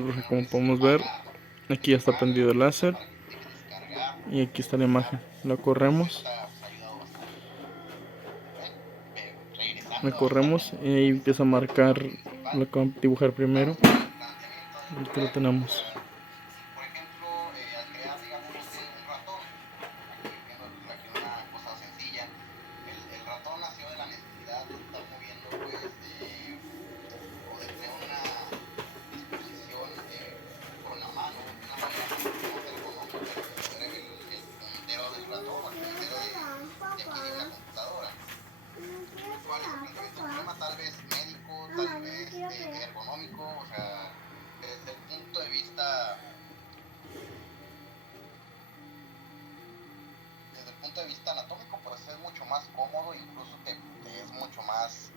Porque como podemos ver, aquí ya está prendido el láser y aquí está la imagen. La corremos, y ahí empieza a marcar lo que vamos a dibujar primero. Y aquí lo tenemos. Por ejemplo, al crear, digamos, un ratón, aquí viendo aquí una cosa sencilla, el ratón nació de la necesidad de estar moviendo, pues, o de tener una disposición con la mano de una manera un poquito más ergonómica de lo que fuera el puntero del ratón o el puntero de aquí de una computadora. ¿Cuál es el planteamiento del problema? Tal vez médico, tal vez ergonómico, o sea, desde el punto de vista anatómico, pues es mucho más cómodo, incluso te es mucho más,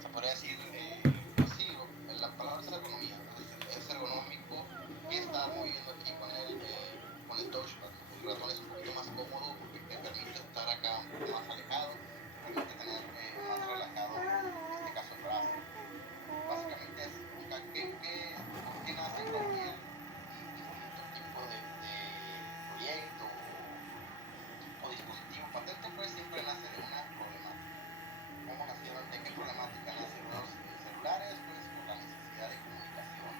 se podría decir, pues sí, la palabra es ergonomía, es ergonómico que estar moviendo aquí con el touchpad. El ratón es un poquito más cómodo porque te permite estar acá un poco más alejado, te permite tener más relajado, en este caso el brazo. Básicamente es por qué nace cualquier distinto tipo de proyecto o dispositivo patente, pues siempre nace de una problemática. ¿Cómo nacieron? ¿De qué problemática nacieron los celulares? Pues por la necesidad de comunicación.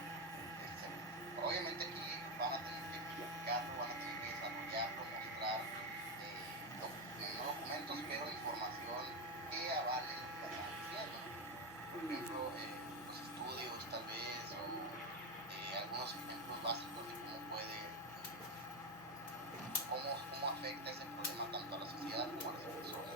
Obviamente aquí van a tener que codificarlo, van a tener que desarrollarlo, mostrar no documentos, pero información que avale lo que están diciendo. Por ejemplo, los estudios tal vez, o algunos ejemplos básicos de cómo afecta ese problema tanto a la sociedad como a las personas.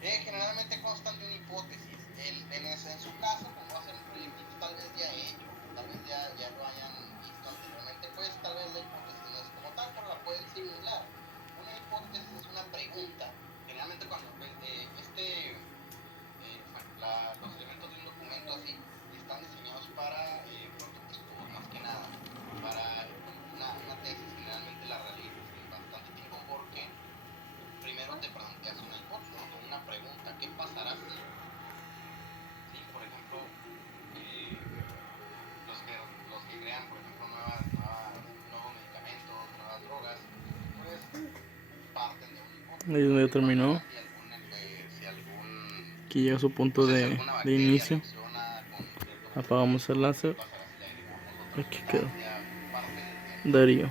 Generalmente constan de una hipótesis. En su caso, como va a ser un proyectito tal vez ya hecho, tal vez ya lo hayan visto anteriormente, pues tal vez la hipótesis no es como tal, pero la pueden simular. Una hipótesis es una pregunta. Generalmente cuando los elementos de un documento así están diseñados para prototipos, más que nada, para una tesis. Generalmente la realizas en bastante tiempo porque primero te planteas una hipótesis o una pregunta: ¿qué pasará si? ¿Sí? Por ejemplo, los que crean, por ejemplo, nuevos medicamentos, nuevas drogas, pues parten de una hipótesis. Ahí es donde ya ¿Qué pasará terminó. Aquí llega su punto si de alguna bacteria inicio. reacciona con ciertos Apagamos alimentos? el ¿Qué láser. pasará si le agregamos otra Aquí quedó. sustancia? Parte de Darío.